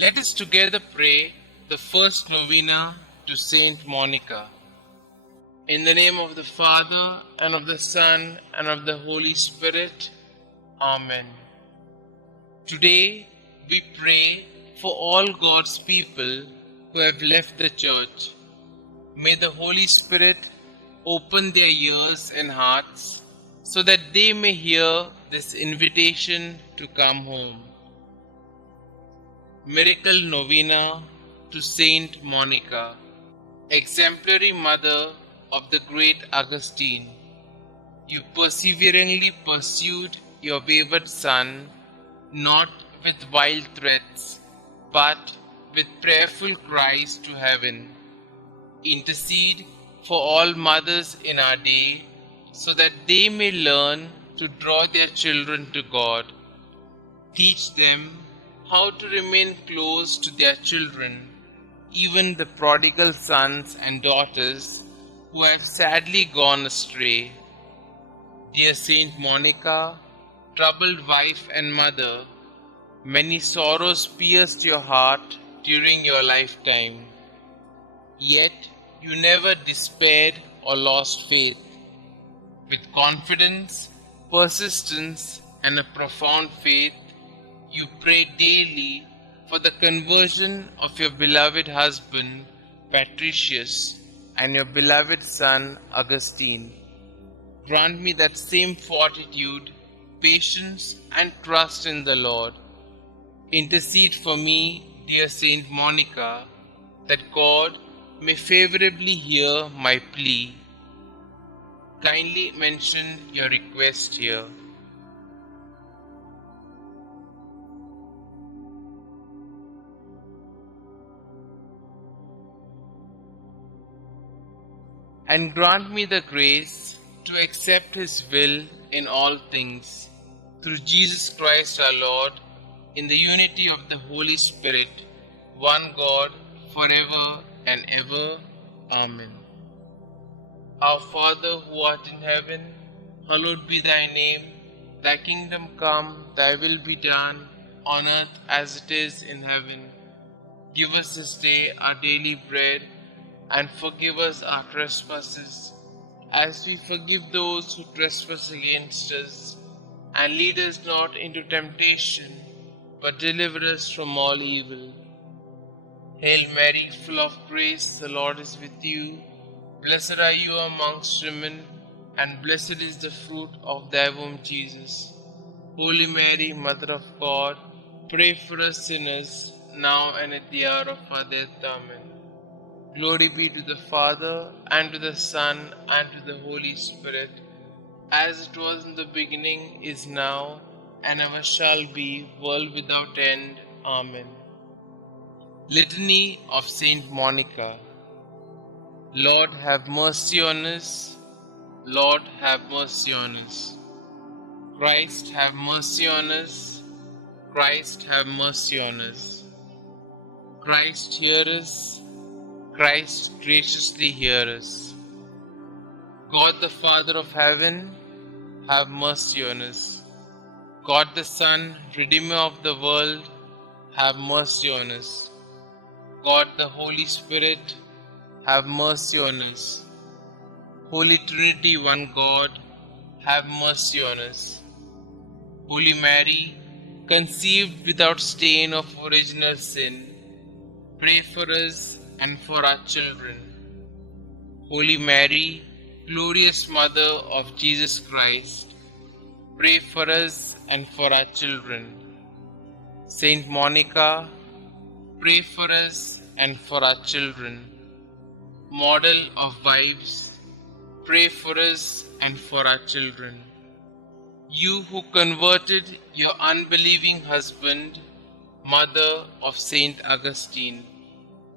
Let us together pray the first novena to Saint Monica. In the name of the Father, and of the Son, and of the Holy Spirit. Amen. Today we pray for all God's people who have left the Church. May the Holy Spirit open their ears and hearts so that they may hear this invitation to come home. Miracle Novena to Saint Monica, exemplary mother of the great Augustine. You perseveringly pursued your wayward son, not with wild threats, but with prayerful cries to heaven. Intercede for all mothers in our day, so that they may learn to draw their children to God. Teach them how to remain close to their children, even the prodigal sons and daughters who have sadly gone astray. Dear Saint Monica, troubled wife and mother, many sorrows pierced your heart during your lifetime. Yet you never despaired or lost faith. With confidence, persistence, and a profound faith, you prayed daily for the conversion of your beloved husband, Patricius, and your beloved son, Augustine. Grant me that same fortitude, patience, and trust in the Lord. Intercede for me, dear Saint Monica, that God may favorably hear my plea. Kindly mention your request here. And grant me the grace to accept His will in all things, through Jesus Christ our Lord, in the unity of the Holy Spirit, one God, forever and ever. Amen. Our Father who art in heaven, hallowed be thy name. Thy kingdom come, thy will be done, on earth as it is in heaven. Give us this day our daily bread, and forgive us our trespasses, as we forgive those who trespass against us. And lead us not into temptation, but deliver us from all evil. Hail Mary, full of grace, the Lord is with you. Blessed are you amongst women, and blessed is the fruit of thy womb, Jesus. Holy Mary, Mother of God, pray for us sinners, now and at the hour of our death. Amen. Glory be to the Father, and to the Son, and to the Holy Spirit, as it was in the beginning, is now, and ever shall be, world without end. Amen. Litany of Saint Monica. Lord, have mercy on us. Lord, have mercy on us. Christ, have mercy on us. Christ, have mercy on us. Christ, hear us. Christ, graciously hear us. God the Father of heaven, have mercy on us. God the Son, Redeemer of the world, have mercy on us. God the Holy Spirit, have mercy on us. Holy Trinity, one God, have mercy on us. Holy Mary, conceived without stain of original sin, pray for us and for our children. Holy Mary, glorious Mother of Jesus Christ, pray for us and for our children. Saint Monica, pray for us and for our children. Model of wives, pray for us and for our children. You who converted your unbelieving husband, Mother of Saint Augustine,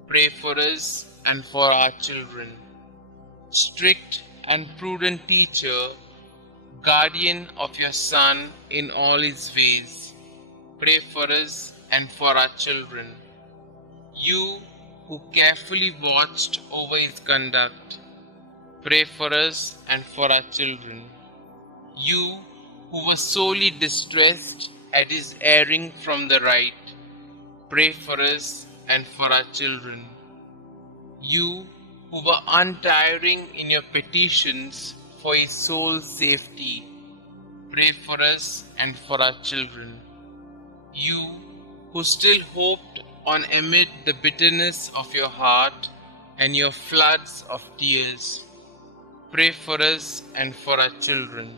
pray for us and for our children. Strict and prudent teacher, guardian of your Son in all his ways, pray for us and for our children. You who carefully watched over his conduct, pray for us and for our children. You who were sorely distressed at his erring from the right, pray for us and for our children. You who were untiring in your petitions for a soul's safety, pray for us and for our children. You who still hoped on amid the bitterness of your heart and your floods of tears, pray for us and for our children.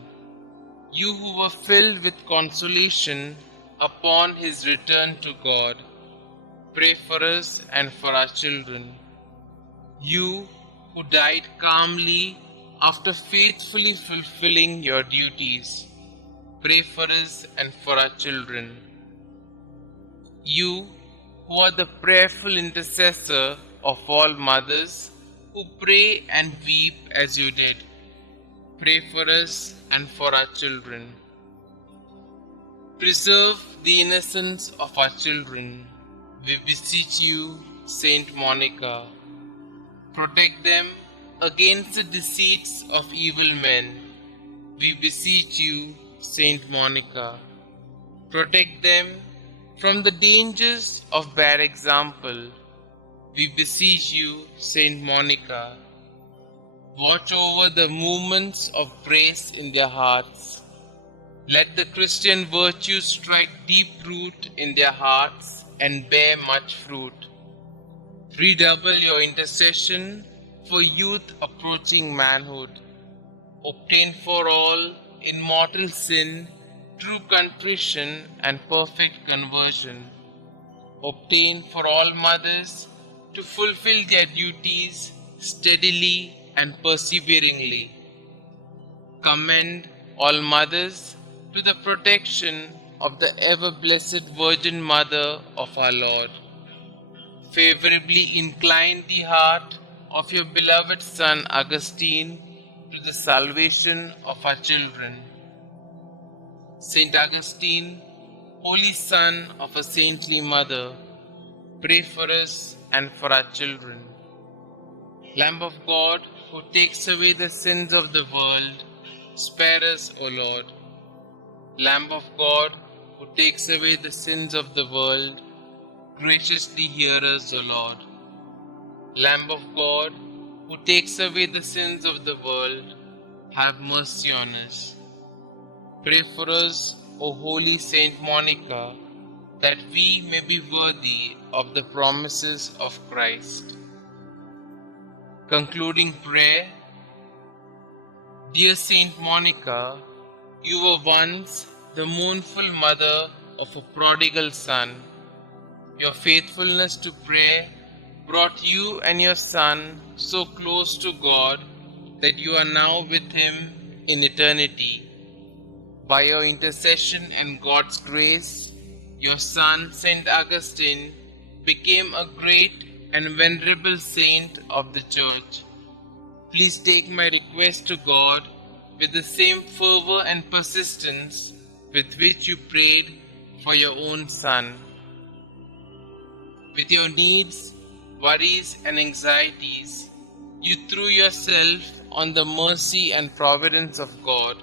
You who were filled with consolation upon his return to God, pray for us and for our children. You who died calmly after faithfully fulfilling your duties, pray for us and for our children. You who are the prayerful intercessor of all mothers who pray and weep as you did, pray for us and for our children. Preserve the innocence of our children, we beseech you, Saint Monica. Protect them against the deceits of evil men, we beseech you, Saint Monica. Protect them from the dangers of bad example, we beseech you, Saint Monica. Watch over the movements of grace in their hearts. Let the Christian virtues strike deep root in their hearts and bear much fruit. Redouble your intercession for youth approaching manhood. Obtain for all in mortal sin true contrition and perfect conversion. Obtain for all mothers to fulfill their duties steadily and perseveringly. Commend all mothers to the protection of the ever-blessed Virgin Mother of our Lord. Favorably incline the heart of your beloved son Augustine to the salvation of our children. Saint Augustine, holy son of a saintly mother, pray for us and for our children. Lamb of God, who takes away the sins of the world, spare us, O Lord. Lamb of God, who takes away the sins of the world, graciously hear us, O Lord. Lamb of God, who takes away the sins of the world, have mercy on us. Pray for us, O holy Saint Monica, that we may be worthy of the promises of Christ. Concluding prayer. Dear Saint Monica, you were once the mournful mother of a prodigal son. Your faithfulness to prayer brought you and your son so close to God that you are now with him in eternity. By your intercession and God's grace, your son, Saint Augustine, became a great and venerable saint of the Church. Please take my request to God with the same fervor and persistence with which you prayed for your own son. With your needs, worries, and anxieties, you threw yourself on the mercy and providence of God.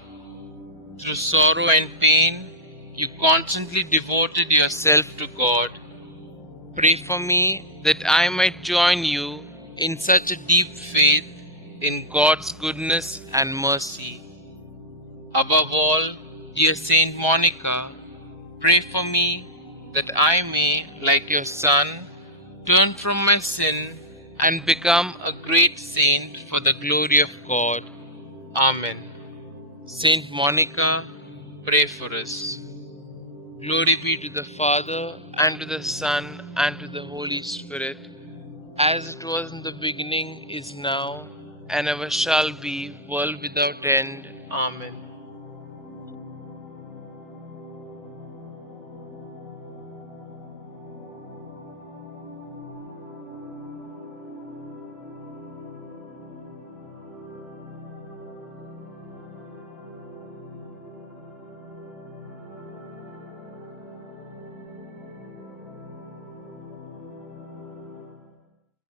Through sorrow and pain, you constantly devoted yourself to God. Pray for me that I might join you in such a deep faith in God's goodness and mercy. Above all, dear Saint Monica, pray for me that I may, like your son, turn from my sin and become a great saint for the glory of God. Amen. Saint Monica, pray for us. Glory be to the Father, and to the Son, and to the Holy Spirit, as it was in the beginning, is now, and ever shall be, world without end. Amen.